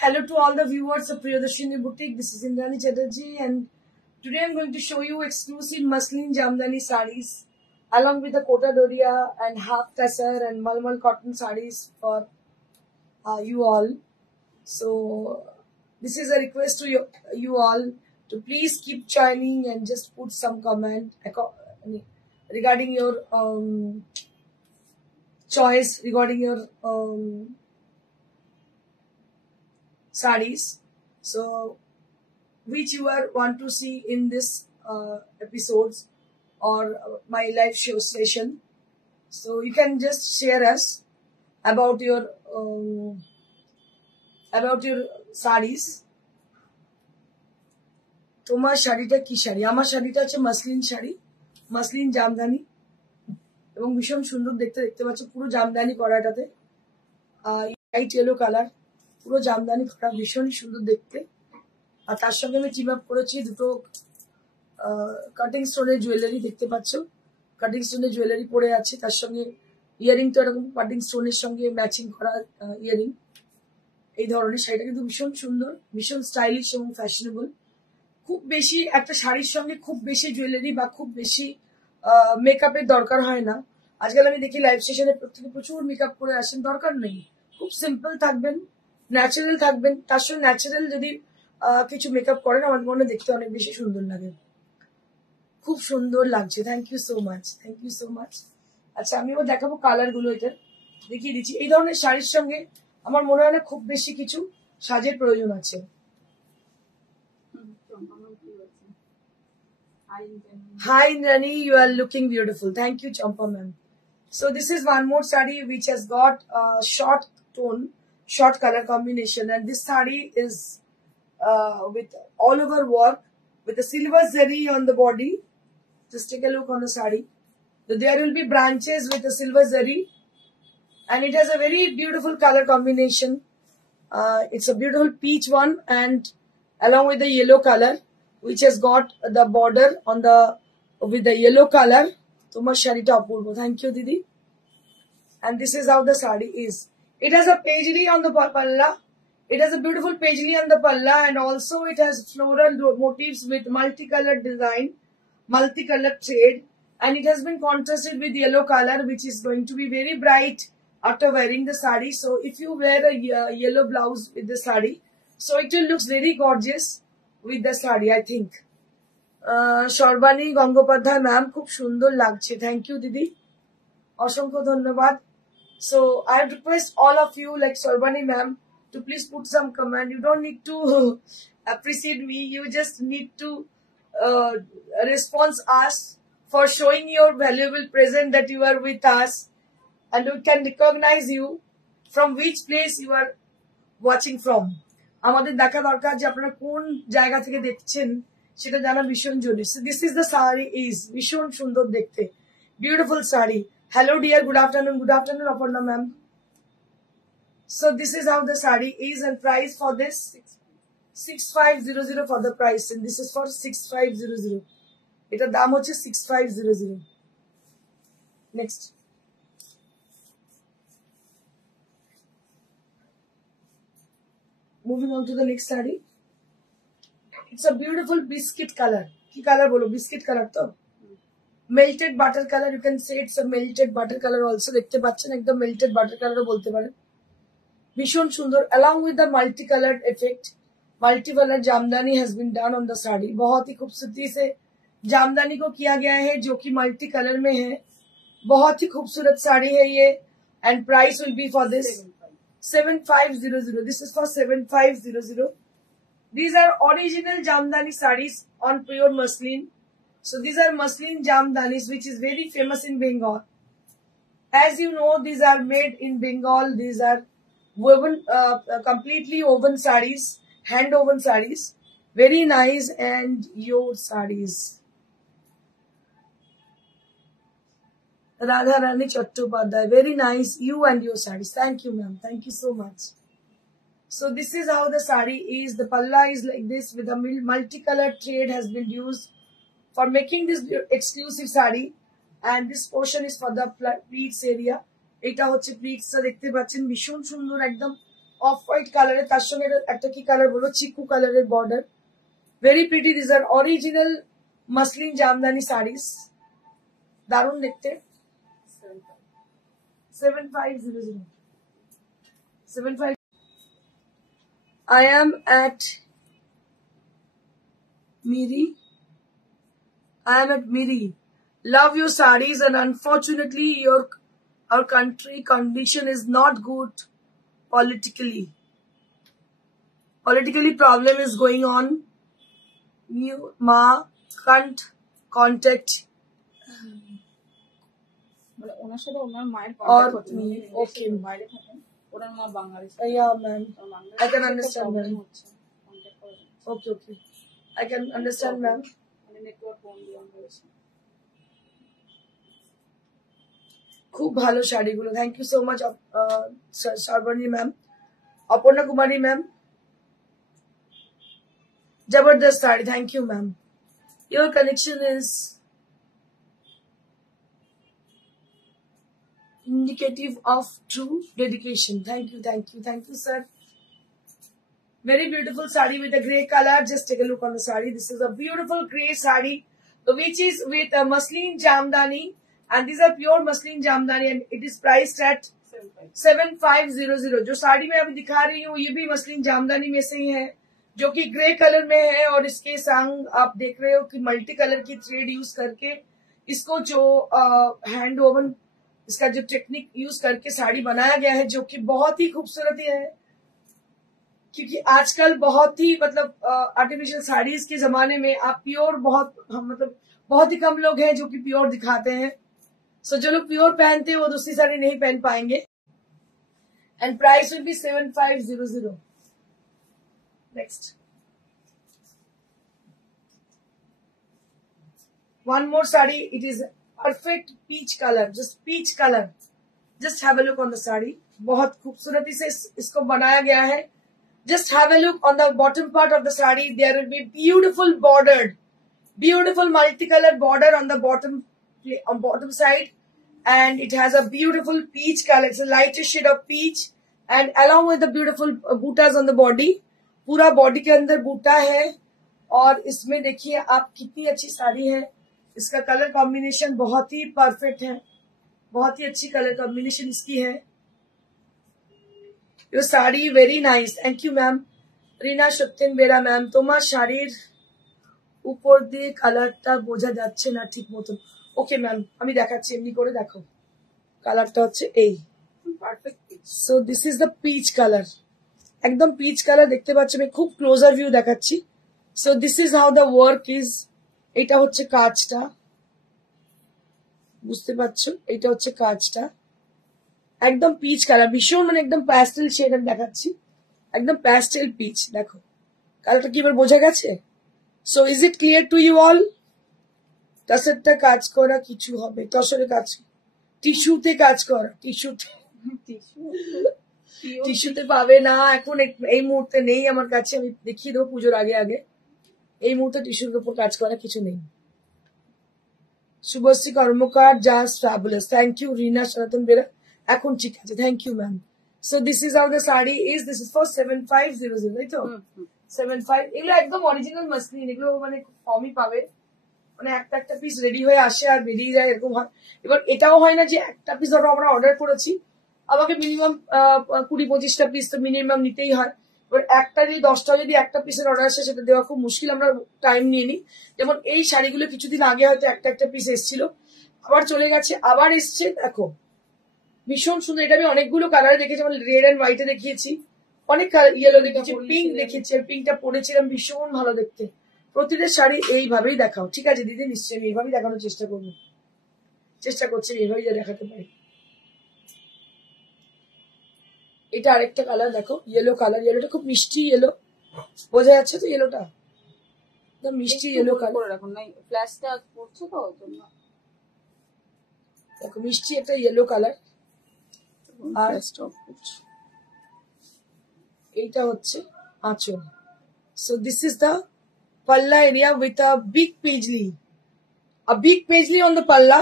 Hello to all the viewers of Priyadarshini Boutique. This is Indrani Chatterjee, and today I'm going to show you exclusive muslin jamdani sarees along with the kota doria and half tassar and malmal cotton sarees for you all. So this is a request to you all to please keep joining and just put some comment regarding your choice, regarding your sarees. So which you want to see in this episodes or my live show session. So you can just share us about your sarees. তোমার শাড়িটা কি শাড়ি? আমার শাড়িটা হচ্ছে muslin sari, muslin Jamdani এবং ভীষণ সুন্দর দেখতে পাচ্ছ, পুরো জামদানি করা, এটাতে লাইট ইয়েলো কালার, পুরো জামদানি করা, ভীষণই সুন্দর দেখতে। আর তার সঙ্গে আমি টিম আপ করেছি দুটো কাটিং স্টোনের জুয়েলারি, দেখতে পাচ্ছ কাটিং স্টোনের জুয়েলারি পরে আছে, তার সঙ্গে ইয়ারিং তো এরকম কাটিং স্টোনের সঙ্গে ম্যাচিং করা ইয়ারিং। এই ধরনের শাড়িটা কিন্তু ভীষণ সুন্দর, ভীষণ স্টাইলিশ এবং ফ্যাশনেবল। খুব বেশি একটা শাড়ির সঙ্গে খুব বেশি জুয়েলারি বা খুব বেশি মেকআপের দরকার হয় না। আজকাল আমি দেখি লাইভ সেশনে প্রত্যেকে প্রচুর মেকআপ করে আসেন, দরকার নেই। খুব সিম্পল থাকবেন, ন্যাচারাল থাকবেন, তার সঙ্গে ন্যাচারাল যদি কিছু মেকআপ করেন আমার মনে দেখতে অনেক বেশি সুন্দর লাগে। খুব সুন্দর লাগছে, thank you so much, thank you so much. আচ্ছা, আমিও দেখাবো কালার গুলো, এটা দেখিয়ে দিচ্ছি। এই ধরনের শাড়ির সঙ্গে আমার মনে হয় না খুব বেশি কিছু সাজের প্রয়োজন আছে। Hi Indrani, you are looking beautiful. Thank you, Champa ma'am. So this is one more saree which has got a short tone, short color combination, and this saree is with all over work with a silver zari on the body. Just take a look on the saree. So there will be branches with a silver zari, and it has a very beautiful color combination. It's a beautiful peach one, and along with the yellow color, which has got the border on the with the yellow color. Tomar sharita apurbo. Thank you, Didi. And this is how the sari is. It has a paisley on the palla. It has a beautiful paisley on the palla, and also it has floral motifs with multicolored design, multicolored shade, and it has been contrasted with yellow color, which is going to be very bright after wearing the sari. So if you wear a yellow blouse with the sari, so it will look very gorgeous with the sari, I think. Sharbani Gangopadhyay ma'am, খুব সুন্দর লাগছে, thank you দিদি, অসংখ্য ধন্যবাদ। So I request all of you, like Sharbani ma'am, to please put some comment. You don't need to appreciate me, you just need to response us for showing your valuable presence that you are with us, and we can recognize you from which place you are watching from. আমাদের দেখা দরকার যে আপনারা কোন জায়গা থেকে দেখছেন, সেটা জানা ভীষণ জরুরি। So this is the saree is ভীষণ সুন্দর দেখতে, beautiful saree. Hello dear, good afternoon Aparna ma'am. So this is how the saree is, and price for this 6500 for the price, and this is for 6500. এটার দাম হচ্ছে 6500. Next. Moving on to the next saree. It's a beautiful biscuit color. Ki color bolo? Biscuit color to? Melted butter color. You can say it's a melted butter color also. Dekhte pacchen ekdom melted butter color bolte paren. Bhishon sundor. Along with the multicolored effect, multicolored jamdani has been done on the saree. बहुत ही खूबसूरती से जामदानी को किया गया है, जो कि multi colour में है। बहुत ही खूबसूरत साड़ी है ये, and price will be for this 7500. This is for 7500. These are original Jamdani sarees on pure muslin. So these are muslin Jamdanis, which is very famous in Bengal. As you know, these are made in Bengal. These are woven, completely woven sarees, hand woven sarees. Very nice, and your sarees. Radha Rani Chattopadhyay, very nice. You and your sarees. Thank you, ma'am. Thank you so much. So this is how the saree is. The palla is like this, with a multicolored thread has been used for making this exclusive saree, and this portion is for the pleats area. এটা হচ্ছে প্লিটসটা দেখতে পাচ্ছেন, ভীষণ সুন্দর, একদম off white কালারের, তার সঙ্গে একটা কি কালার বলবো, চিকু কালারের বর্ডার, very pretty. This are original muslin Jamdani saris, দারুণ দেখতে। 7500 75। I am at Miri. I am at Miri. Love your sarees, and unfortunately our country condition is not good politically. Politically problem is going on. You ma can't contact ওনার সাথে ওনার মায়ের or contact me. Okay. বাইরে থাকেন, ওনার মা বাঙালি। Yeah, ma'am. I can understand, ma'am. Okay, okay. I can understand, ma'am. Network বন্ধ হয়েছে। খুব ভালো শাড়িগুলো, thank you so much Sarbarni ma'am, Aparna Kumari ma'am, জবরদস্ত sari, thank you ma'am. Your connection is indicative of true dedication. Thank you, thank you, thank you, sir. Very beautiful sari with a grey color. Just take a look on the sari. This is a beautiful grey sari, which is with a muslin jamdani, and these are pure muslin jamdani, and it is priced at 7500। जो साड़ी मैं अभी दिखा रही हूँ ये भी muslin jamdani में से ही है, जो कि ग्रे कलर में है, और इसके संग आप देख रहे हो कि मल्टी कलर की थ्रेड यूज करके इसको जो हैंड वोवन, इसका जो टेक्निक यूज करके साड़ी बनाया गया है, जो कि बहुत ही खूबसूरत है। क्योंकि आजकल बहुत ही मतलब आर्टिफिशियल साड़ीज के जमाने में आप प्योर मतलब बहुत ही कम लोग हैं जो कि प्योर दिखाते हैं। सो जो लोग प्योर पहनते हैं वो दूसरी साड़ी नहीं पहन पाएंगे। And price will be 7500। Next, one more sari, it is perfect peach colour, just peach colour. Just have a look on the sari, बहुत खूबसूरती से इसको बनाया गया है। Just have a look on the bottom part of the saree. There will be beautiful bordered, beautiful multicolor border on the bottom side, and it has a beautiful peach color. It's a lighter shade of peach, and along with the beautiful bootas on the body. पूरा body के अंदर बूटा है, और इसमें देखिए आप कितनी अच्छी साड़ी है। इसका कलर कॉम्बिनेशन बहुत ही परफेक्ट है, बहुत ही अच्छी कलर कॉम्बिनेशन इसकी है। Your sari very nice, thank you ma'am. Rina Satyen Bera ma'am, তোমার শাড়ির উপর দিয়ে কালারটা বোঝা যাচ্ছে না ঠিক মতন। ওকে ম্যাম, আমি দেখাচ্ছি, এমনি করে দেখো, কালারটা হচ্ছে এই perfect. So this is the peach colour, একদম পিচ কালার দেখতে পাচ্ছি। আমি খুব ক্লোজার ভিউ দেখাচ্ছি। So this is how the work is. এটা হচ্ছে কাজটা, বুঝতে পারছো, এটা হচ্ছে কাজটা। একদম পিচ কালার, ভীষণ মানে একদম প্যাস্টেল শেড আমি দেখাচ্ছি, একদম প্যাস্টেল পিচ। দেখো কালারটা কি এবার বোঝা গেছে? So is it clear to you all? তসরটা কাজ করা কিছু হবে, তসরে কাজ, টিস্যুতে কাজ করা, টিস্যুতে পাবে না এখন, এই মুহূর্তে নেই আমার কাছে, আমি দেখিয়ে দেবো পুজোর আগে আগে। এই মুহূর্তে টিস্যুর উপর কাজ করা কিছু নেই। Shubhashree Karmakar, just fabulous, thank you. Rina Sanatan Bera, এখন ঠিক আছে, thank you ma'am. So this is how the sari is, this is for 7500, তাই তো? 75। এগুলো একদম অরিজিনাল মাসলিন, এগুলো মানে খুব কমই পাবে, মানে একটা একটা পিস রেডি হয়ে আসে আর বেরিয়ে যায়, এরকম হয়। এবার এটাও হয় না যে একটা পিস ধরো আমরা অর্ডার করেছি, আমাকে মিনিমাম 20-25টা পিস তো মিনিমাম নিতেই হয়। এবার একটা যদি 10টা যদি একটা পিসের অর্ডার আসে, সেটা দেওয়া খুব মুশকিল, আমরা টাইম নিয়ে নিই। যেমন এই শাড়িগুলো কিছুদিন আগে হয়তো একটা পিস এসেছিল, আবার চলে গেছে, আবার এসছে। দেখো ভীষণ সুন্দর, এটা আমি অনেকগুলো কালারে দেখেছি, যেমন রেড এন্ড হোয়াইটে দেখিয়েছি, অনেক ইয়েলো দেখেছি, পিঙ্ক দেখেছি, আর পিঙ্কটা পরেছিলাম, ভীষণ ভালো দেখতে। প্রতিটা শাড়ি এইভাবেই দেখাও, ঠিক আছে দিদি? নিশ্চয়ই এইভাবেই দেখানোর চেষ্টা করবো, চেষ্টা করছি এইভাবেই যা দেখাতে পারি। এটা আরেকটা কালার দেখো, ইয়েলো কালার, ইয়েলোটা খুব মিষ্টি ইয়েলো, বোঝা যাচ্ছে তো ইয়েলোটা? মিষ্টি ইয়েলো কালার, এখন নাই ফ্ল্যাশটা পড়ছে তো জন্য দেখো মিষ্টি একটা ইয়েলো কালার। আর এইটা হচ্ছে আঁচল। So this is the palla area with a big paisley, a big paisley on the palla,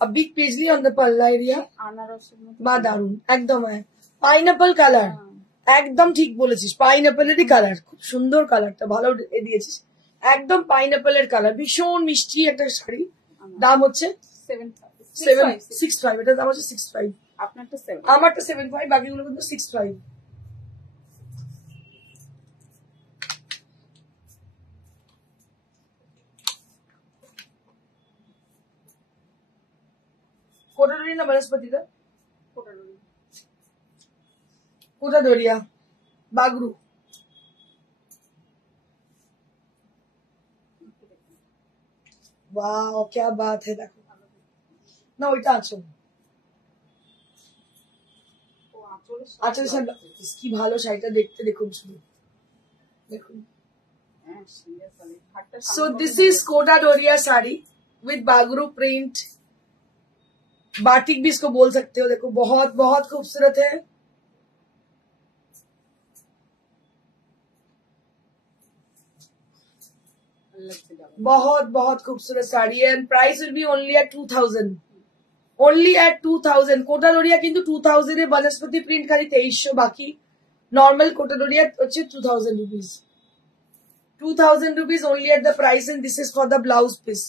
a big paisley on the palla area। আনারসের মতো বা দারুন একদম। পাইনাপল কালার, একদম ঠিক বলেছিস, পাইনাপেলেরই কালার, খুব সুন্দর কালারটা, ভালো দিয়েছিস, একদম পাইনাপেলের কালার, ভীষণ মিষ্টি একটা শাড়ি। দাম হচ্ছে 7.65, এটার দাম হচ্ছে 6.5, আপনারটা 7, আমারটা 7.5, বাকিগুলো কিন্তু 6.5। কোটাডোরিয়া না বনস্পতিটা? কোটাডোরিয়া, বাগরু। वाह क्या बात है, देखो না ওইটা আঁচল, আঁচল কি ভালো শাড়িটা দেখতে, দেখুন শুধু দেখুন। So this is Kota Doria sari with Bagru print, batik भी इसको बोल सकते हो, देखो बहुत बहुत खूबसूरत है। बहुत बहुत खूबसूरत साड़ी है, and price will be only at 2000, only at 2000। Kota Doria किंतु 2000 এ বনস্পতি প্রিন্ট খালি 2300, বাকি নরমাল কোটা ডোরিয়া হচ্ছে 2000 rupees, 2000 rupees only at the price, and this is for the blouse piece,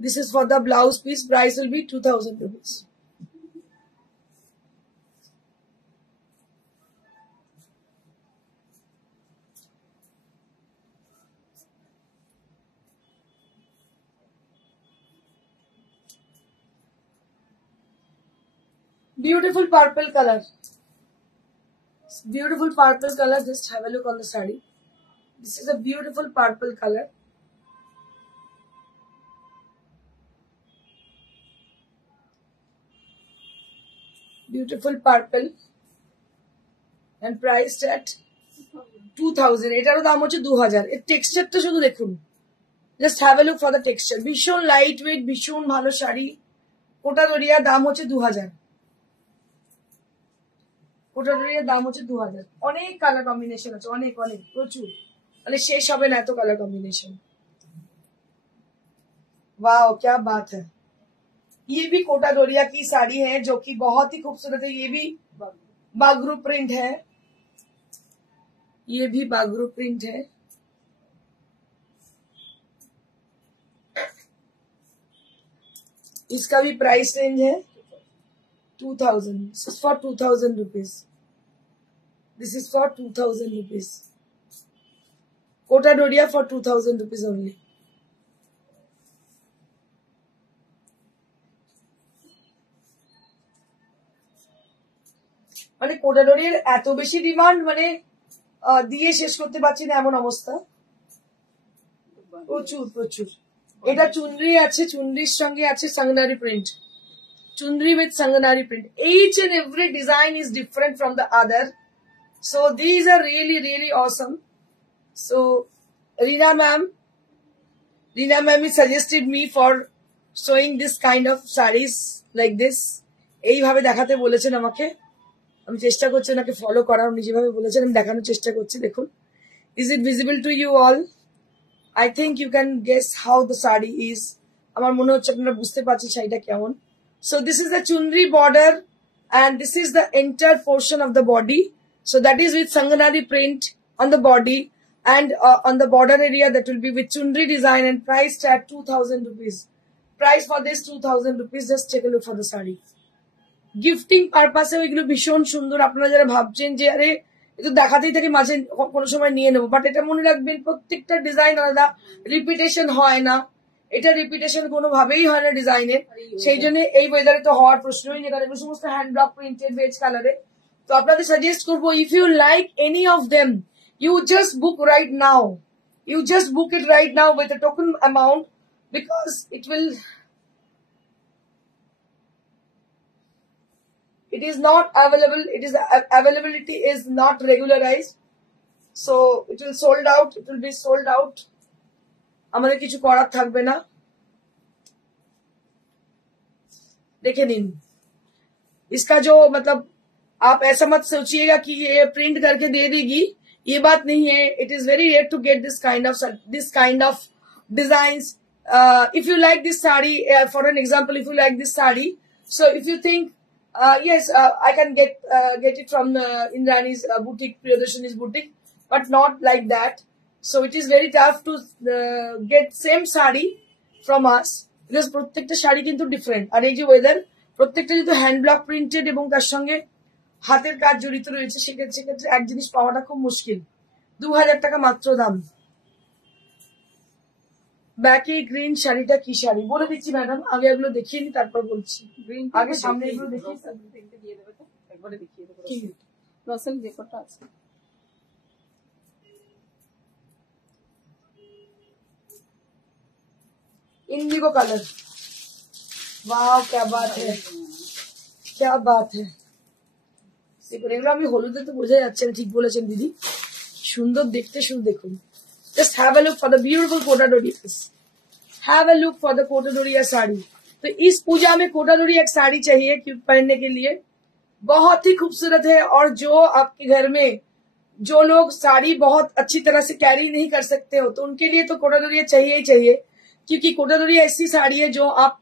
this is for the blouse piece, price will be 2000 rupees। Beautiful purple color, beautiful purple color, just have a look on the saree, this is a beautiful purple color, beautiful purple, and priced at 2000, এটারও দাম হচ্ছে 2000। এর টেক্সচারটা শুধু দেখুন, just have a look for the texture, ভীষণ light weight, ভীষণ ভালো শাড়ি। কোটা ডোরিয়ার দাম হচ্ছে 2000, কোটা ডোরিয়ার দাম হচ্ছে 2000। অনেক কালার কম্বিনেশন আছে, অনেক অনেক প্রচুর, মানে শেষ হবে না এত কালার कॉम्बिनेशन। वाह क्या बात है, ये भी कोटा डोरिया की साड़ी है जो कि बहुत ही खूबसूरत है, ये भी बागरू प्रिंट है, ये भी बागरू प्रिंट है। इसका भी प्राइस रेंज है 2000, this is for 2000 rupees, this is for 2000 rupees, Kota Doria for 2000 rupees only। মানে কোটা ডোরিয়ার এত বেশি ডিমান্ড, মানে দিয়ে শেষ করতে পারছি না এমন অবস্থা, প্রচুর প্রচুর। এটা চুনরি আছে, চুনরির সঙ্গে আছে সঙ্গনারি print, chundri with sanganari print, each and every design is different from the other, so these are really really awesome। So Reena ma'am has suggested me for showing this kind of sarees like this, এইভাবে দেখাতে বলেছেন আমাকে, আমি চেষ্টা করছি ওনাকে follow করার, উনি যেভাবে বলেছেন আমি দেখানোর চেষ্টা করছি। দেখুন, is it visible to you all? I think you can guess how the saree is, আমার মনে হচ্ছে আপনারা বুঝতে পারছেন শাড়িটা কেমন। So this is the chundri border, and this is the entire portion of the body, so that is with sanganari print on the body, and on the border area that will be with chundri design, and priced at 2000 rupees, price for this 2000 rupees। just take a look for the saree, gifting পারপাসে এগুলো ভীষণ সুন্দর। আপনারা যারা ভাবছেন যে আরে একটু দেখাতেই থাকে মাঝে কোনো সময় নিয়ে নেবো, বাট এটা মনে রাখবেন প্রত্যেকটা ডিজাইন আলাদা, রিপিটেশন হয় না, এটা রিপিটেশন কোনোভাবেই হয় না ডিজাইনের, সেই জন্য এই ওয়েদারে তো হওয়ার প্রশ্নই নেই, কারণ সমস্ত হ্যান্ড ব্লক প্রিন্টেড বেজ কালারে। তো আপনাদের সাজেস্ট করবো, if you like any of them, you just book right now, you just book it right now with a token amount, because it is not available, it is availability is not regularized, so it will sold out, it will be sold out, আমাদের কিছু করার থাকবে না। देखे निन, इसका जो मतलब आप ऐसा मत सोचिएगा कि ये प्रिंट करके दे देगी, ये बात नहीं है। It is very rare to get this kind of designs. If you like this sari, for an example, if you like this sari, so if you think Yes, I can get it from Indrani's boutique, Priyadarshini's boutique, but not like that. So it is very tough to get same sari from us because প্রত্যেকটা শাড়ি কিন্তু different. আর এই যে weather, প্রত্যেকটা যেহেতু hand block printed এবং তার সঙ্গে হাতের কাজ জড়িত রয়েছে, সেক্ষেত্রে এক জিনিস পাওয়াটা খুব মুশকিল। 2000 টাকা মাত্র দাম। ব্যাকি গ্রিন শাড়িটা কি শাড়ি বলে দিচ্ছি ম্যাডাম, আগে এগুলো দেখিয়ে নি তারপর বলছি। গ্রিন আগে সামনে এগুলো দেখি। দিয়ে দেবে তো, একবারে দেখিয়ে দেবো। ঠিক আছে। রসেল যে কটা আছে इंडिगो कलर, वाह क्या बात है, क्या बात है। দেখুন এগুলো আমি হলুদে তো বোঝা যাচ্ছে না, ঠিক বলেছেন দিদি, সুন্দর দেখতে। শুধু দেখুন, just have a look for the beautiful Kota Doria, have a look for the Kota Doria sari. तो इस पूजा में कोटा डोरिया एक साड़ी चाहिए पहनने के लिए, बहुत ही खूबसूरत है। और जो आपके घर में जो लोग साड़ी बहुत अच्छी तरह से कैरी नहीं कर सकते हो, तो उनके लिए तो कोटा डोरिया चाहिए ही चाहिए, क्योंकि कोटा डोरिया ऐसी साड़ी है जो आप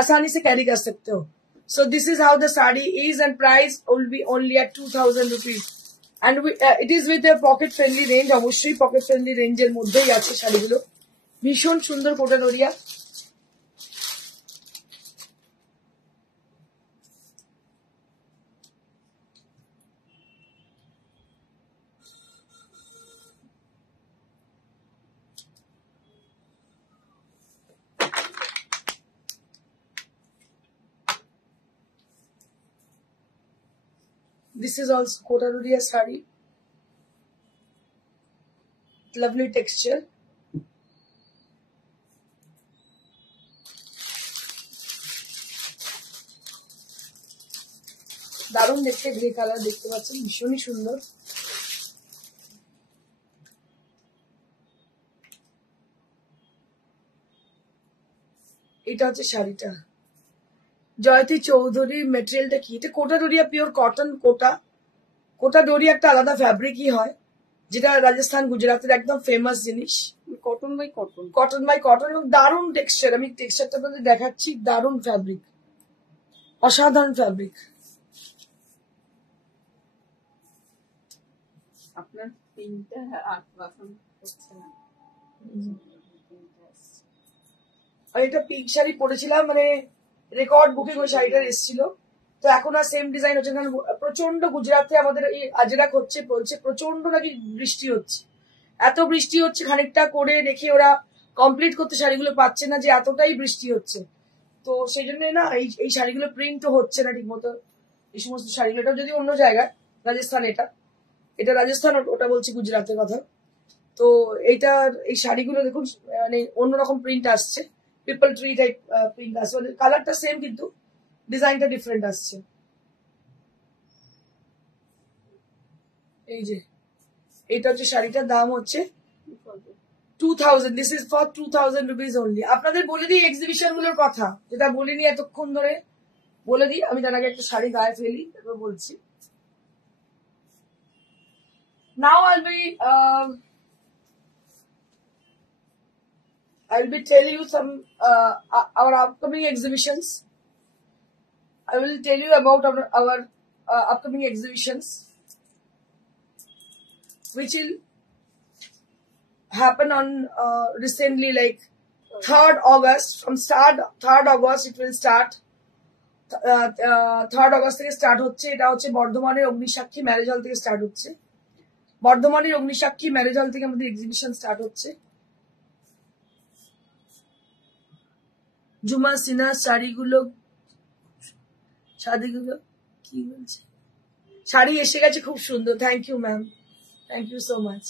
आसानी से कैरी कर सकते हो। So this is how the sari is and price will be only at 2000 rupees and it is with a pocket friendly range. অবশ্যই পকেট ফ্রেন্ডলি রেঞ্জের মধ্যেই আছে শাড়িগুলো, ভীষণ সুন্দর Kota Doria. This is also Kota Doriya sari. Lovely texture. দারুণ দেখতে, grey colour দেখতে পাচ্ছেন, ভীষণই সুন্দর। এটা হচ্ছে শাড়িটা। জয়তী চৌধুরীর মেটেরিয়ালটা কি? এটা কোটা ডোরিয়া, পিওর কটন কোটা। কোটা ডোরিয়া একটা আলাদা ফ্যাব্রিকই হয়, যেটা রাজস্থান গুজরাটের একদম ফেমাস জিনিস। Cotton by cotton, cotton by cotton, এবং দারুণ টেক্সচার। আমি টেক্সচারটা আপনাদের দেখাচ্ছি, দারুণ ফ্যাব্রিক, অসাধারণ ফ্যাব্রিক। আপনার তিনটা বাসন হচ্ছে না। আর এটা পিঙ্ক শাড়ি পরেছিলাম, মানে রেকর্ড বুকিং ওই শাড়িটার এসেছিল। তো এখন আর সেম ডিজাইন হচ্ছে, কারণ প্রচন্ড গুজরাটে আমাদের এই আজরাক হচ্ছে, বলছে প্রচন্ড নাকি বৃষ্টি হচ্ছে। এত বৃষ্টি হচ্ছে, খানিকটা করে রেখে ওরা কমপ্লিট করতে শাড়িগুলো পাচ্ছে না, যে এতটাই বৃষ্টি হচ্ছে। তো সেই জন্য না এই শাড়িগুলো প্রিন্ট তো হচ্ছে না ঠিক মতো, এই সমস্ত শাড়িগুলো। এটা যদি অন্য জায়গায়, রাজস্থান, এটা রাজস্থান, ওটা বলছি গুজরাটের কথা। তো এই শাড়িগুলো দেখুন, মানে অন্যরকম প্রিন্ট আসছে, পিপল ট্রি টাইপ প্রিন্ট আসছে, কালারটা সেম কিন্তু ডিজাইনটা ডিফারেন্ট আসছে। এই যে এটা হচ্ছে শাড়িটার দাম হচ্ছে 2000। This is for 2000 rupees only. আপনাদের বলে দিই এক্সিবিশন গুলোর কথা, যেটা বলিনি এতক্ষণ ধরে, বলে দিই। আমি তার আগে একটা শাড়ি গায়ে ফেলি, তারপর বলছি। Now I'll be telling you some our upcoming exhibitions. I will tell you about our upcoming exhibitions, which will happen on recently, like 3rd August. From 3rd August it will start. 3rd August থেকে start হচ্ছে। এটা হচ্ছে বর্ধমানের অগ্নিসাক্ষী marriage হল থেকে start হচ্ছে। বর্ধমানের অগ্নিসাক্ষী marriage হল থেকে আমাদের এক্সিবিশন স্টার্ট হচ্ছে। জুমা সিনহা শাড়িগুলো কি বলছে, শাড়ি এসে গেছে, খুব সুন্দর। Thank you ma'am, thank you so much.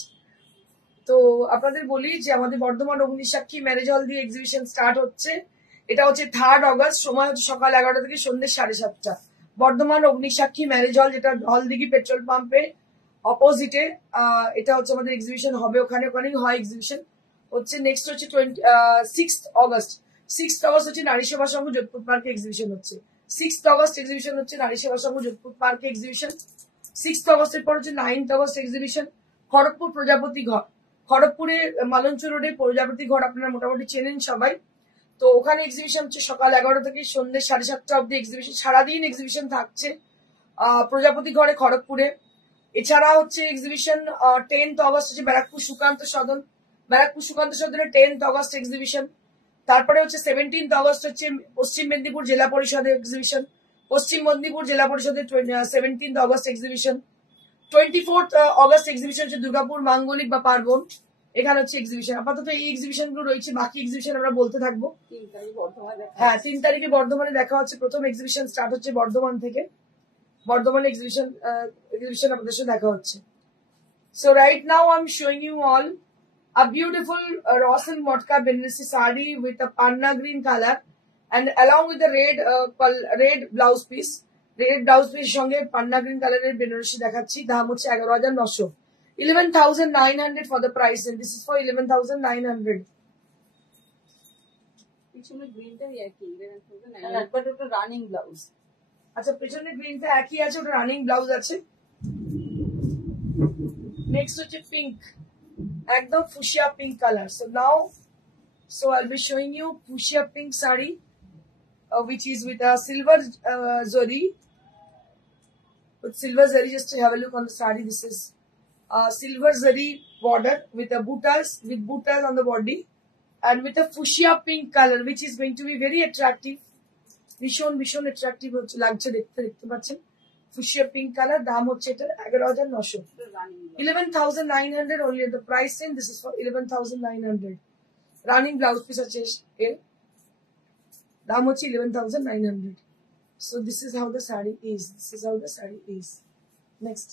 তো আপনাদের বলি যে আমাদের বর্ধমান অগ্নিসাক্ষী ম্যারেজ হল দিয়ে এক্সিবিশন স্টার্ট হচ্ছে। এটা হচ্ছে 3rd অগস্ট, সময় হচ্ছে সকাল 11টা থেকে সন্ধ্যে 7:30। বর্ধমান অগ্নিসাক্ষী ম্যারেজ হল, যেটা হলদিঘি পেট্রোল পাম্পে অপোজিটে, এটা হচ্ছে আমাদের এক্সিবিশন হবে। ওখানেই হয় এক্সিবিশন হচ্ছে। নেক্সট হচ্ছে 6th অগস্ট। 6th অগস্ট হচ্ছে নারী সেবা সংঘ যোধপুর পার্কে এক্সিবিশন হচ্ছে। 6th অগস্ট এক্সিবিশন হচ্ছে নারী সেবা সংঘ যোধপুর পার্কে এক্সিবিশন। 6th অগস্টের পর হচ্ছে 9th অগস্ট এক্সিবিশন খড়গপুর প্রজাপতি ঘর। খড়গপুরে মালঞ্চ রোডে প্রজাপতি ঘর আপনারা মোটামুটি চেনেন সবাই। তো ওখানে এক্সিবিশন হচ্ছে সকাল 11টা থেকে সন্ধ্যে 7:30 অব্দি এক্সিবিশন, সারাদিন এক্সিবিশন থাকছে প্রজাপতি ঘরে খড়গপুরে। এছাড়া হচ্ছে এক্সিবিশন 10th অগস্ট হচ্ছে ব্যারাকপুর সুকান্ত সদন, ব্যারাকপুর সুকান্ত সদনে 10th অগস্ট এক্সিবিশন। তারপরে হচ্ছে 17th অগস্ট হচ্ছে পশ্চিম মেদিনীপুর জেলা পরিষদের এক্সিবিশন, পশ্চিম মেদিনীপুর জেলা পরিষদের 17th August exhibition. 24th August exhibition হচ্ছে দুর্গাপুর মাঙ্গলিক বা পার্বণ, এখানে হচ্ছে এক্সিবিশন। আপাতত এই এক্সিবিশন গুলো রয়েছে, বাকি এক্সিবিশন আমরা বলতে থাকবো। 3 তারিখ বর্ধমানে দেখা হ্যাঁ, 3 তারিখে বর্ধমানে দেখা হচ্ছে। প্রথম এক্সিবিশন স্টার্ট হচ্ছে বর্ধমান থেকে, বর্ধমান এক্সিবিশন আপনাদের সাথে দেখা হচ্ছে। So right now I'm showing you all a beautiful raw silk motka Banarasi sari with a panna green color and along with the red blouse piece. Red blouse piece সঙ্গে পান্না green কালারের বেনারসি দেখাচ্ছি। দাম হচ্ছে 11,900, 11,900 for the price, and this is for 11,900. পিছনে গ্রিনটাই একই 11,900 but ওটা running blouse. আচ্ছা, পেছনে গ্রিনটা একই আছে, ওটা রানিং ব্লাউজ আছে। নেক্সট হচ্ছে পিঙ্ক, একদম fuchsia pink colour. So I'll be showing you fuchsia pink sari which is with a silver zari. With silver zari, just to have a look on the sari. This is silver zari border with a buttas on the body and with a fuchsia pink color which is going to be very attractive. ভীষণ attractive হচ্ছে লাগছে, দেখতে পাচ্ছেন। Fuchsia pink colour, দাম হচ্ছে এটা 11,900, 11,900 only at the price range. This is for 11,900. Running blouse piece আছে এর, দাম হচ্ছে 11,900. So this is how the saree is. Next.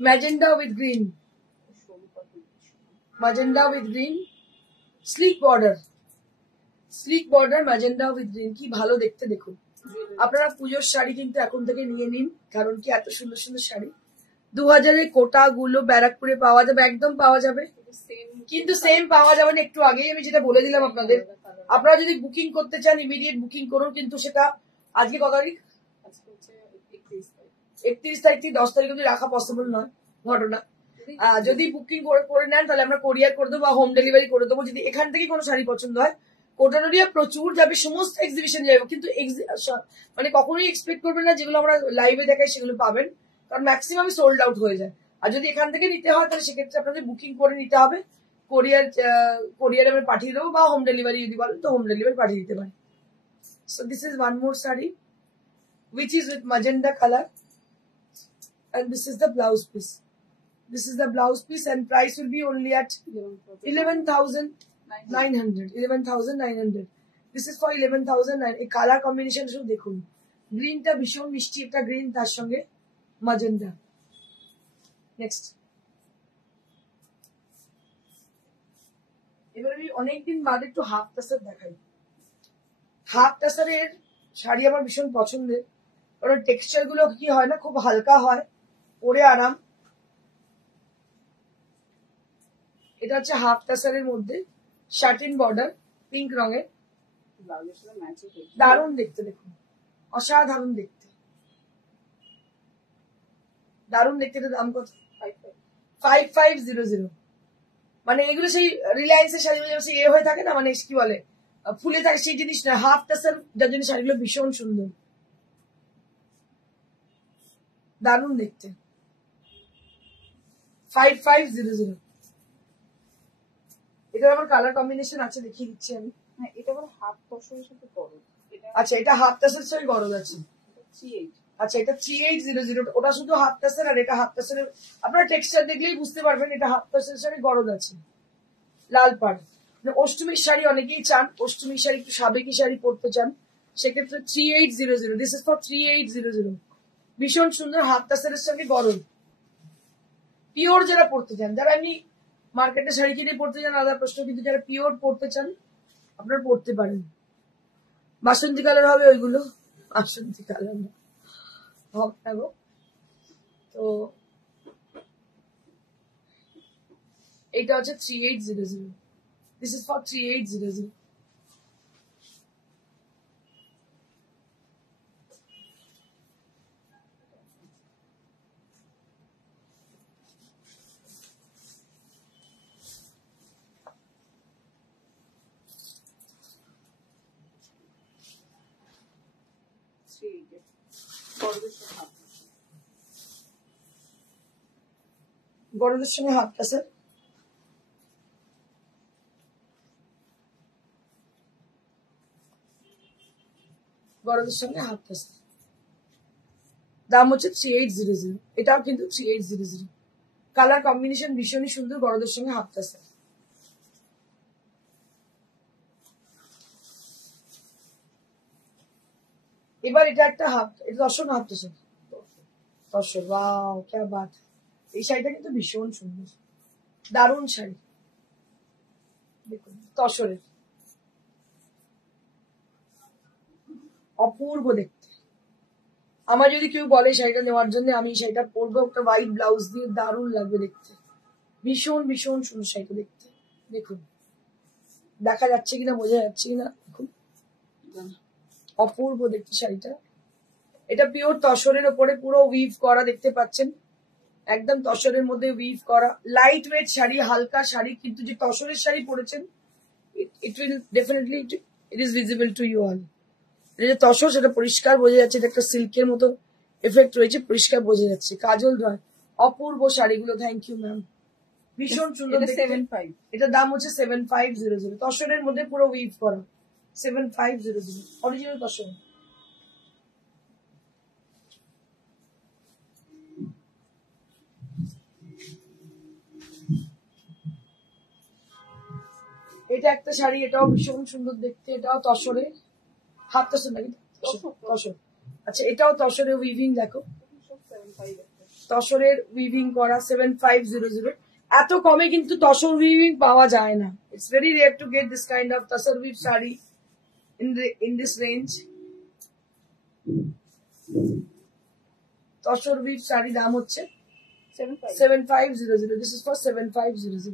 Magenta with green. Sleek border magenta with green. কি ভালো দেখতে, দেখুন। আপনারা পুজোর শাড়ি কিন্তু এখন থেকে নিয়ে নিন, কারণ কি এত সুন্দর সুন্দর শাড়ি 2000 কোটা গুলো ব্যারাকপুরে পাওয়া যাবে, একদম পাওয়া যাবে। কিন্তু সেম পাওয়া যাবে না, একটু আগেই আমি যেটা বলে দিলাম আপনাদের। আপনারা যদি বুকিং করতে চান ইমিডিয়েট বুকিং করুন, কিন্তু সেটা আজকে কত তারিখ? 31 তারিখ থেকে 10 তারিখ অব্দি রাখা পসিবল নয় ঘটনা। যদি বুকিং করে নেন তাহলে আমরা কোরিয়ার করে দেবো বা হোম ডেলিভারি করে দেবো। যদি এখান থেকে কোনো শাড়ি পছন্দ হয়, কোটানোরিয়া প্রচুর যাবে, সমস্ত এক্সিবিশন যাবে, কিন্তু মানে কখনোই এক্সপেক্ট করবেন না যেগুলো আমরা লাইভে দেখাই সেগুলো পাবেন, কারণ ম্যাক্সিমাম সোল্ড আউট হয়ে যায়। আর যদি এখান থেকে নিতে হয় তাহলে সেক্ষেত্রে আপনাদের বুকিং করে নিতে হবে। কোরিয়ার আমরা পাঠিয়ে দেবো, বা হোম ডেলিভারি যদি বলেন তো হোম ডেলিভারি পাঠিয়ে দিতে পারি। So this is one more sari which is with magenta color, and this is the blouse piece. And price will be only at 11,900. 11,900. This is for 11,900. এই কালার কম্বিনেশন শুধু দেখুন, গ্রিনটা ভীষণ মিষ্টি একটা গ্রিন, তার সঙ্গে ম্যাজেন্টা। নেক্সট, এবার আমি অনেকদিন বাদে একটু হাফ টাসার দেখাই। হাফ টাসারের শাড়ি আমার ভীষণ পছন্দের, কারণ টেক্সচার গুলো কি হয় না, খুব হালকা হয়, পরে আরাম। এটা হচ্ছে হাফ টাসারের মধ্যে শার্টিন বর্ডার পিঙ্ক রঙের, দারুণ দেখতে, দেখুন অসাধারণ দেখতে, দারুণ দেখতে। এটা দাম কত? 5500। মানে এগুলো সেই রিলায়েন্সের শাড়ি সেই এ হয়ে থাকে না, মানে কি বলে ফুলে থাকে, সেই জিনিস না। হাফ টাসার, যার জন্য শাড়িগুলো ভীষণ সুন্দর, দারুণ দেখতে। 5500। এটার আমার কালার কম্বিনেশন আছে, দেখিয়ে দিচ্ছি আমি। এটা আবার হাফ টসের সাথে গরজ। আচ্ছা, এটা হাফ টাসের সাথে গরজ আছে। আচ্ছা, এটা 3800। ওটা শুধু হাফ টাসের, আর এটা হাফ টাসের। আপনারা টেক্সচার দেখলেই বুঝতে পারবেন এটা হাফ টাসের সাথে গরজ আছে। লাল পাড়, অষ্টমীর শাড়ি অনেকেই চান, অষ্টমীর শাড়ি একটু সাবেকি শাড়ি পরতে চান, সেক্ষেত্রে 3800। This is for 3800। ভীষণ সুন্দর হাফ টাসের সঙ্গে গরজ। পিওর যারা পরতে চান, যারা এমনি মার্কেটে শাড়ি কিনে পড়তে চান আলাদা প্রশ্ন, কিন্তু যারা পিওর পড়তে চান আপনারা পড়তে পারেন। বাসন্তী কালার হবে ওইগুলো, বাসন্তী কালার না, গো। তো এটা হচ্ছে 3800। This is for 3800। 380 বড়দের সাথে হাফ বড়দের সঙ্গে হাফটা স্যার, বড়দের সঙ্গে হাফটা স্যার, দাম হচ্ছে 3800। এটাও কিন্তু 3800। কালার কম্বিনেশন ভীষণই সুন্দর, বড়দের সঙ্গে হাফটা স্যার। এবার এটা একটা হাফ, এটা 10 না হাফটা স্যার, 10। ওয়াও ক্যা বাত। এই শাড়িটা কিন্তু ভীষণ সুন্দর, দারুণ শাড়ি। দেখুন তসরের, অপূর্ব দেখতে। আমার যদি কেউ বলে শাড়িটা নেওয়ার জন্য, আমি শাড়িটা পরবো, একটা হোয়াইট ব্লাউজ দিয়ে, দারুণ লাগবে দেখতে। ভীষণ ভীষণ সুন্দর শাড়িটা দেখতে। দেখুন দেখা যাচ্ছে কিনা, বোঝা যাচ্ছে কিনা, দেখুন অপূর্ব দেখতে শাড়িটা। এটা পিওর তসরের ওপরে পুরো উইভ করা, দেখতে পাচ্ছেন একদম তসরের মধ্যে উইভ করা। লাইট ওয়েট শাড়ি, হালকা শাড়ি, কিন্তু যে তসরের শাড়ি পরেছেন, it will definitely, it is visible to you all. এটা যে তসর সেটা পরিষ্কার বোঝা যাচ্ছে, এটা একটা সিল্কের মতো এফেক্ট রয়েছে, পরিষ্কার বোঝা যাচ্ছে। কাজল রয়, অপূর্ব শাড়িগুলো। থ্যাংক ইউ ম্যাম, ভীষণ সুন্দর দেখতে। 75 এটার দাম হচ্ছে 7500। তসরের মধ্যে পুরো উইভ করা, 7500 অরিজিনাল তসর। এটা একটা শাড়ি, এটাও ভীষণ সুন্দর দেখতে, এটাও তসরে, হাফ তসর নাকি তসর। আচ্ছা এটাও তসরে উইভিং, দেখো 75 তসরের উইভিং করা, 7500। এত কমে কিন্তু তসর উইভিং পাওয়া যায় না। It's very rare to get this kind of tussar we've sari in this range. Tussar we've sari দাম হচ্ছে 7500। This is for 7500।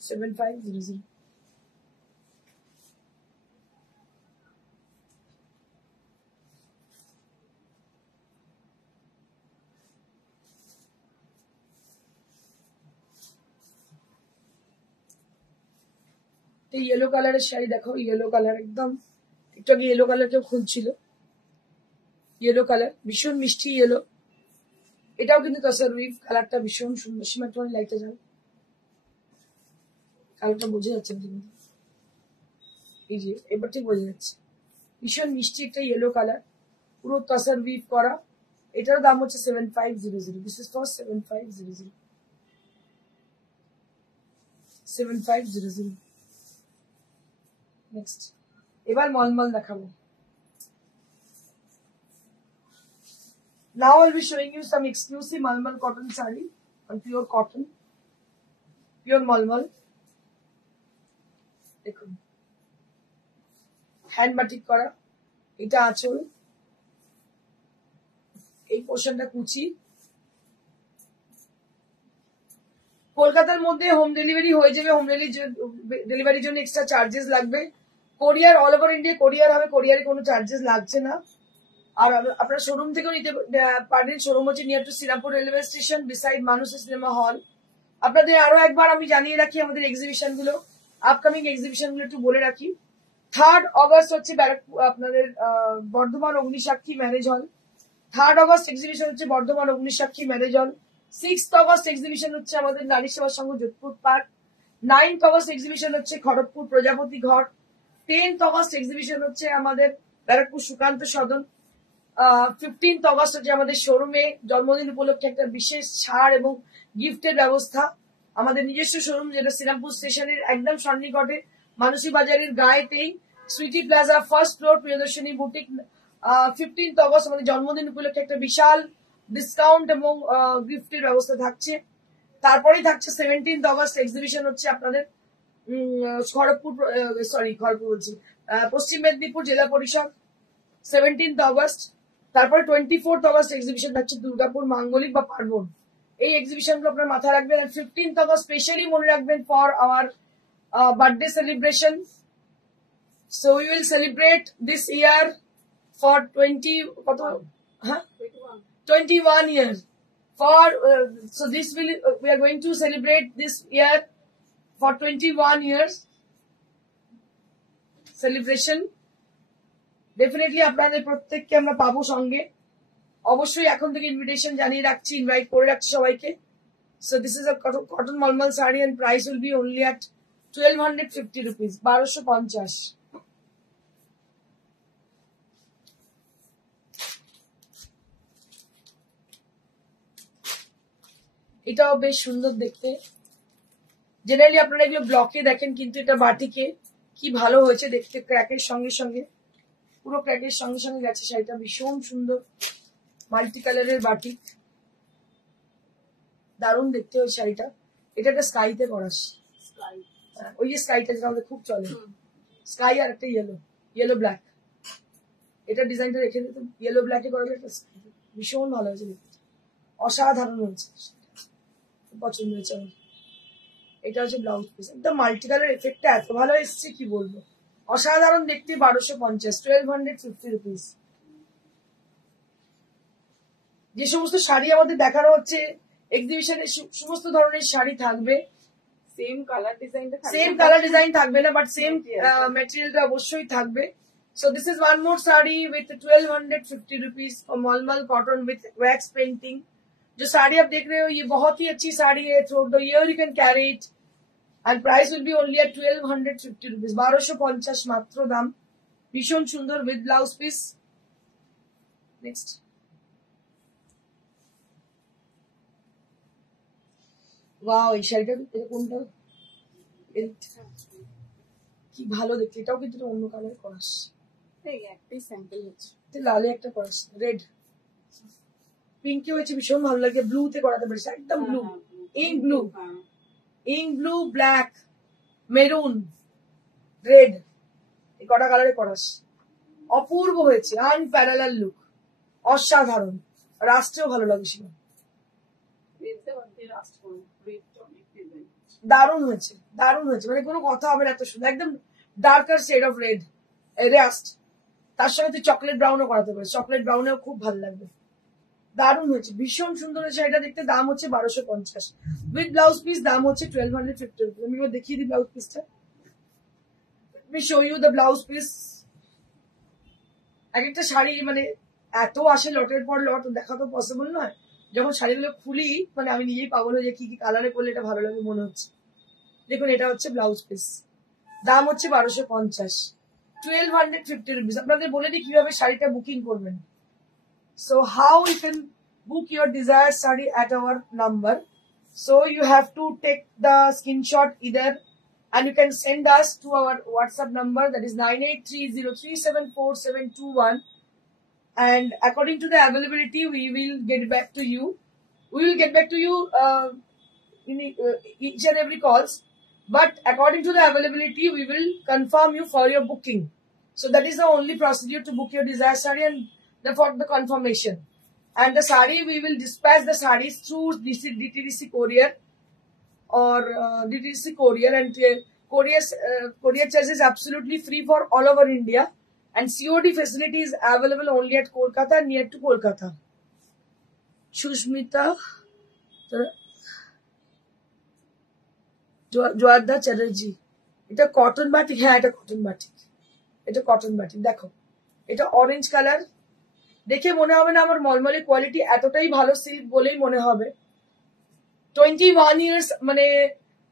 7500। ইয়েলো কালারের শাড়ি দেখো, ইয়েলো কালার একদম, একটু আগে ইয়েলো কালার কেউ খুলছিল, ইয়েলো কালার ভীষণ মিষ্টি ইয়েলো। এটাও কিন্তু তসর উইভ, কালারটা ভীষণ সুন্দর। সীমা তোমার লাইটে যাও, কালারটা বোঝা যাচ্ছে না কিন্তু, এই যে এবার ঠিক বোঝা যাচ্ছে। ভীষণ মিষ্টি একটা ইয়েলো কালার, পুরো তসর উইভ করা। এটার দাম হচ্ছে 7500। This is for 7500। 7500। নেক্সট এবার মলমল দেখাবো। Now I'll be showing you some exclusive Malmal cotton saree on pure cotton, pure Malmal. দেখুন হ্যান্ড বাটিক করা, এটা আঁচল, এই পোর্শনটা কুচি। কলকাতার মধ্যে হোম ডেলিভারি হয়ে যাবে, হোম ডেলিভারির জন্য এক্সট্রা চার্জেস লাগবে। কোরিয়ার অল ওভার ইন্ডিয়া কোরিয়ার হবে, কোরিয়ারে কোনো চার্জেস লাগছে না। আর আপনারা শোরুম থেকেও নিতে পারেন। শোরুম হচ্ছে near to Srirampur railway station, beside Manush cinema hall. আপনাদের আরো একবার আমি জানিয়ে রাখি আমাদের এক্সিবিশন গুলো, আপকামিং এক্সিবিশন গুলো একটু বলে রাখি। 3rd অগস্ট হচ্ছে আপনাদের বর্ধমান অগ্নিসাক্ষী ম্যারেজ হল। 3rd অগস্ট এক্সিবিশন হচ্ছে বর্ধমান অগ্নিসাক্ষী ম্যারেজ হল। 6th অগস্ট এক্সিবিশন হচ্ছে আমাদের Nari Seva Sangha Jodhpur park. 9th August exhibition হচ্ছে খড়গপুর প্রজাপতি ঘর। 10th অগস্ট এক্সিবিশন হচ্ছে আমাদের ব্যারাকপুর সুকান্ত সদন। 15th অগস্ট হচ্ছে আমাদের শোরুমে জন্মদিন উপলক্ষে একটা বিশেষ ছাড় এবং গিফটের ব্যবস্থা। আমাদের নিজস্ব শোরুম, যেটা শ্রীরামপুর স্টেশনের একদম সন্নিকটে, মানসী বাজারের গায়েতেই, Sweety Plaza, first floor, Priyadarshini boutique. 15th August আমাদের জন্মদিন উপলক্ষে একটা বিশাল ডিসকাউন্ট এবং গিফটের ব্যবস্থা থাকছে। তারপরেই থাকছে 17th অগস্ট এক্সিবিশন হচ্ছে আপনাদের খড়গপুর বলছি, পশ্চিম মেদিনীপুর জেলা পরিষদ। 17th August. তারপরে 24th অগস্ট এক্সিবিশন থাকছে দুর্গাপুর মাঙ্গলিক বা পার্বণ। এই এক্সিবিশন গুলো আপনার মাথায় রাখবেন। আর 15th অগস্ট স্পেশালি মনে রাখবেন for our birthday celebration. So we will celebrate this year for 21 years. So this will we are going to celebrate this year for 21 years celebration definitely আপনাদের প্রত্যেককে আমরা পাবো সঙ্গে। অবশ্যই এখন থেকে ইনভিটেশন জানিয়ে রাখছি, ইনভাইট করে রাখছি সবাইকে। So this is a cotton malmal saree and price will be only at 1250 rupees, 1250। এটাও বেশ সুন্দর দেখতে। জেনারেলি আপনারা এগুলো ব্লকে দেখেন, কিন্তু এটা বাটিকে কি ভালো হয়েছে দেখতে, ক্র্যাকের সঙ্গে সঙ্গে, পুরো ক্র্যাকের সঙ্গে সঙ্গে গেছে শাড়িটা, ভীষণ সুন্দর মাল্টি কালারের বাটিক, দারুণ দেখতে ওই শাড়িটা। এটা একটা স্কাইতে করাস, ওই যে স্কাইটা যেটা আমাদের খুব চলে, স্কাই আর একটা ইয়েলো ব্ল্যাক, এটা ডিজাইনটা রেখে দিত ইয়েলো ব্ল্যাকে করা, একটা ভীষণ ভালো হয়েছে দেখতে, অসাধারণ হয়েছে, পছন্দ হয়েছে আমার। এটা হচ্ছে ব্লাউজ পিস, একদম মাল্টি কালার এফেক্টটা এত ভালো এসছে কি বলবো, অসাধারণ দেখতে। 1250, 1250 রুপিস। যে সমস্ত শাড়ি আমাদের দেখানো হচ্ছে এক্সিবিশনে, সমস্ত ধরনের শাড়ি থাকবে, সেম কালার ডিজাইন থাকবে না, বাট সেম মেটেরিয়ালটা অবশ্যই থাকবে। So this is one more saree with 1250 rupees for Malmal cotton with wax printing। जो साड़ी आप देख रहे हो ये बहुत ही अच्छी साड़ी है, throughout the year you can carry it and price will be only at 1250 rupees, 1250 মাত্র দাম, ভীষণ সুন্দর with blouse piece। Next, wow, এই শাড়িটা এটা কোনটা, কি ভালো দেখতে, এটাও কিন্তু অন্য কালার করাস, একটাই স্যাম্পল হচ্ছে, লালে একটা করাস, রেড পিঙ্কে হয়েছে, ভীষণ ভালো লাগে, ব্লুতে করাতে পারিস, একদম blue, ink blue, black, maroon, red, এই কটা কালারে করাস, অপূর্ব হয়েছে, আনপ্যারালাল লুক, অসাধারণ, রাস্টেও ভালো লাগে ছিল, দারুণ হয়েছে, দারুণ হয়েছে, মানে কোনো কথা হবে না, এত সুন্দর, একদম darker shade of red, rust, তার সঙ্গে তুই চকলেট ব্রাউনও করাতে পারিস, চকলেট ব্রাউনেও খুব ভালো লাগবে, দারুণ হয়েছে, ভীষণ সুন্দর হয়েছে। এটা দেখতে দাম হচ্ছে 1250, উইথ ব্লাউজ পিস দাম হচ্ছে 1250 রুপিস। আমি দেখিয়ে দিই ব্লাউজ পিসটা, আমি show you the blouse piece. এক একটা শাড়ি মানে এত আসে লটের পর লট, দেখা তো পসিবল নয়, যখন শাড়িগুলো খুলি মানে আমি নিজেই পাগল হয়ে যাই, কি কি কালারে করলে এটা ভালো লাগে মনে হচ্ছে। দেখুন এটা হচ্ছে ব্লাউজ পিস, দাম হচ্ছে 1250, 1250 রুপিস। আপনাদের বলে দিই কিভাবে শাড়িটা বুকিং করবেন। So how you can book your desired saree at our number. So you have to take the screenshot either, and you can send us to our WhatsApp number, that is 9830374721, and according to the availability we will get back to you. We will get back to you in each and every calls, but according to the availability we will confirm you for your booking. So that is the only procedure to book your desired saree and for the confirmation. And the saree, we will dispatch the sarees through DTDC courier or DTDC courier, and courier charge is absolutely free for all over India, and COD facility is available only at Kolkata, near to Kolkata. Shushmita Joarda Chatterjee, এটা cotton batik, হ্যাঁ এটা cotton batik, এটা cotton batik. দেখো এটা orange colour, দেখে মনে হবে না আমার মলমলে কোয়ালিটি এতটাই ভালো সিল্ক বলেই মনে হবে। 21 ইয়ার্স, মানে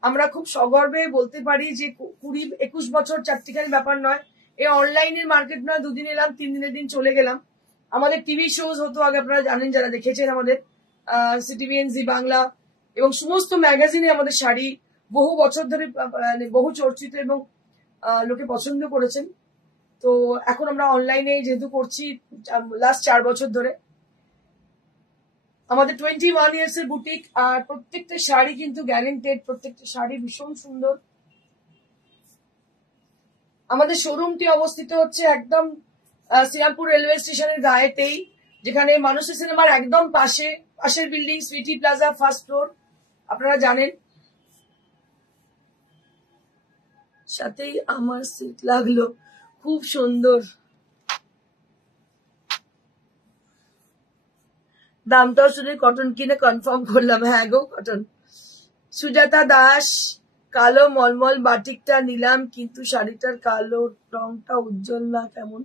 আমরা খুব সগর্বে বলতে পারি যে 20-21 বছর চারটিখানি ব্যাপার নয়। এই অনলাইনের মার্কেট নয়, 2 দিন এলাম, 3 দিনের দিন চলে গেলাম। আমাদের টিভি শোজ হতো আগে, আপনারা জানেন যারা দেখেছেন, আমাদের সিটিভিএন, জি বাংলা এবং সমস্ত ম্যাগাজিনে আমাদের শাড়ি বহু বছর ধরে বহু চর্চিত এবং লোকে পছন্দ করেছেন। তো এখন আমরা অনলাইনে যেহেতু করছি লাস্ট 4 বছর ধরে, আমাদের 21 ইয়ার্স এর বুটিক, আর প্রত্যেকটা শাড়ি কিন্তু গ্যারেন্টেড, প্রত্যেকটা শাড়ি ভীষণ সুন্দর। আমাদের শোরুমটি অবস্থিত হচ্ছে একদম শ্রীরামপুর রেলওয়ে স্টেশনের গায়েতেই, যেখানে মানুষের সিনেমার একদম পাশের building Sweety Plaza, first floor, আপনারা জানেন। সাথেই আমার সিট লাগলো, খুব সুন্দর, দামটাও শুনে কটন কিনে কনফার্ম করলাম, হ্যাঁ গো কটন। সুজাতা দাস, কালো মলমল বাটিকটা নিলাম, কিন্তু শাড়িটার কালো রংটা উজ্জ্বল না, কেমন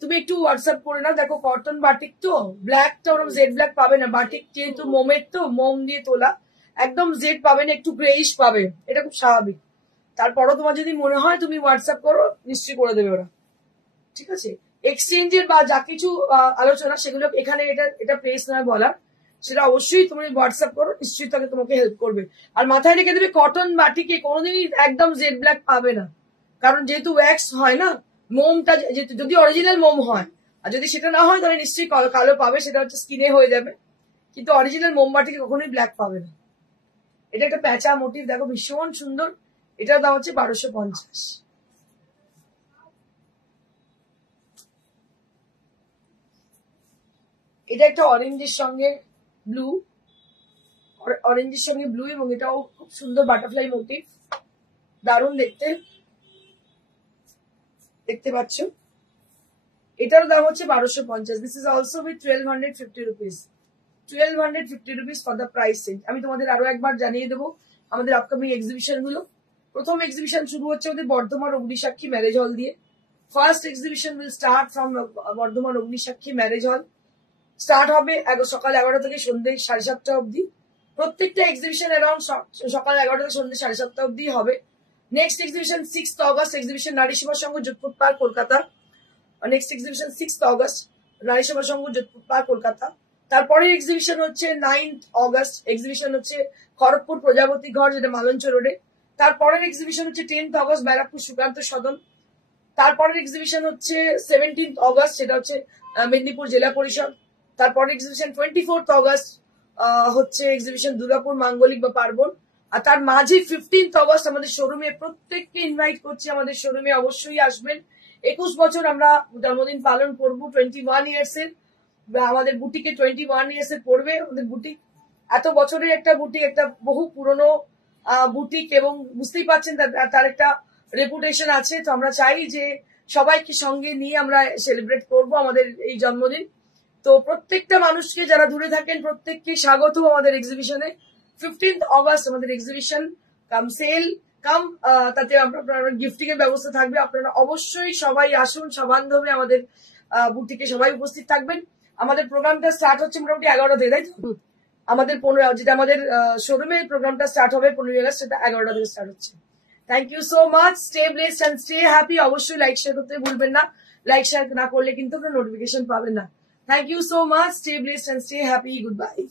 তুমি একটু হোয়াটসঅ্যাপ করে নাও। দেখো কটন বাটিক তো, ব্ল্যাকটা ওরকম জেড ব্ল্যাক পাবে না, বাটিক যেহেতু মোমের তো, মোম দিয়ে তোলা, একদম জেড পাবে না, একটু গ্রেইশ পাবে, এটা খুব স্বাভাবিক। তারপরও তোমার যদি মনে হয় তুমি হোয়াটসঅ্যাপ করো, নিশ্চয়ই করে দেবে ওরা, ঠিক আছে। এক্সচেঞ্জের বা যা কিছু আলোচনা সেগুলো এখানে এটা প্লেস নয় বলার, সেটা অবশ্যই তুমি হোয়াটসঅ্যাপ করো, নিশ্চয়ই তোমাকে হেল্প করবে। আর মাথায় রেখে দেবে কটন বাটিকে কোনোদিনই একদম জেড ব্ল্যাক পাবে না, কারণ যেহেতু ওয়্যাক্স হয় না, মোমটা যদি অরিজিনাল মোম হয়, আর যদি সেটা না হয় তাহলে নিশ্চয়ই কালো পাবে, সেটা হচ্ছে স্কিনে হয়ে যাবে, কিন্তু অরিজিনাল মোমবাটিকে কখনোই ব্ল্যাক পাবে না। এটা একটা প্যাঁচা মোটিভ, দেখো ভীষণ সুন্দর। এটার দাম হচ্ছে 1250। এটা একটা অরেঞ্জের সঙ্গে ব্লু, অরেঞ্জের সঙ্গে ব্লু, এবং এটাও খুব সুন্দর বাটারফ্লাই মোটিভ, দারুণ দেখতে, দেখতে পাচ্ছ। এটার দাম হচ্ছে 1250। This is also with 1250 rupees. 1250 rupees for the price range. আমি তোমাদের আরো একবার জানিয়ে দেবো আমাদের আপকামিং এক্সিবিশন গুলো। প্রথম এক্সিবিশন শুরু হচ্ছে আমাদের বর্ধমান অগ্নিসাক্ষী ম্যারেজ হল দিয়ে। First exhibition will start from Bardhaman Agnisakshi marriage hall. Start হবে সকাল 11টা থেকে সন্ধ্যে 7:30 অব্দি। প্রত্যেকটা এক্সিবিশন অ্যারাউন্ড সকাল 11টা থেকে সন্ধ্যে 7:30 অব্দি হবে। Next exhibition 6th August, exhibition Nari Seva Sangha, Jodhpur park, Kolkata. Next exhibition 6th August, Nari Seva Sangha, Jodhpur park, Kolkata. তারপরে এক্সিবিশন হচ্ছে 9th অগস্ট, এক্সিবিশন হচ্ছে খড়গপুর প্রজাপতি ঘর, যেটা মালঞ্চ রোডে। তারপরের এক্সিবিশন হচ্ছে 10th অগস্ট, ব্যারাকপুর সুকান্ত সদন। তারপরের এক্সিবিশন হচ্ছে 17th অগস্ট, সেটা হচ্ছে মেদিনীপুর জেলা পরিষদ। তারপরে এক্সিবিশন 24th অগস্ট হচ্ছে এক্সিবিশন দুর্গাপুর মাঙ্গলিক বা পার্বণ। আর তার মাঝে 15th অগস্ট আমাদের শোরুমে, প্রত্যেককে ইনভাইট করছি আমাদের শোরুমে, অবশ্যই আসবেন। 21 বছর আমরা জন্মদিন পালন করবো, 21 ইয়ার্স এর আমাদের বুটিকে 21 ইয়ার্স এর পড়বে আমাদের বুটিক। এত বছরের একটা বুটিক, একটা বহু পুরনো বুটিক, এবং বুঝতেই পারছেন তার একটা রেপুটেশন আছে। তো আমরা চাই যে সবাইকে সঙ্গে নিয়ে আমরা সেলিব্রেট করবো আমাদের এই জন্মদিন। তো প্রত্যেকটা মানুষকে যারা দূরে থাকেন প্রত্যেককে স্বাগত আমাদের এক্সিবিশনে। 15th অগস্ট আমাদের এক্সিবিশন কাম সেল কাম, তাতে আপনার গিফটিং এর ব্যবস্থা থাকবে। আপনারা অবশ্যই সবাই আসুন, সবান্ধবে আমাদের বুটিকে সবাই উপস্থিত থাকবেন। আমাদের প্রোগ্রামটা স্টার্ট হচ্ছে মোটামুটি 11টা থেকে, তাই তো? আমাদের 15, যেটা আমাদের শোরুমে প্রোগ্রামটা স্টার্ট হবে 15 আগস্ট, সেটা 11টা থেকে স্টার্ট হচ্ছে। Thank you so much. Stay blessed and stay happy. অবশ্যই লাইক শেয়ার করতে ভুলবেন না, লাইক শেয়ার না করলে কিন্তু আপনার নোটিফিকেশন পাবেন না। Thank you so much. Stay blessed and stay happy. Goodbye.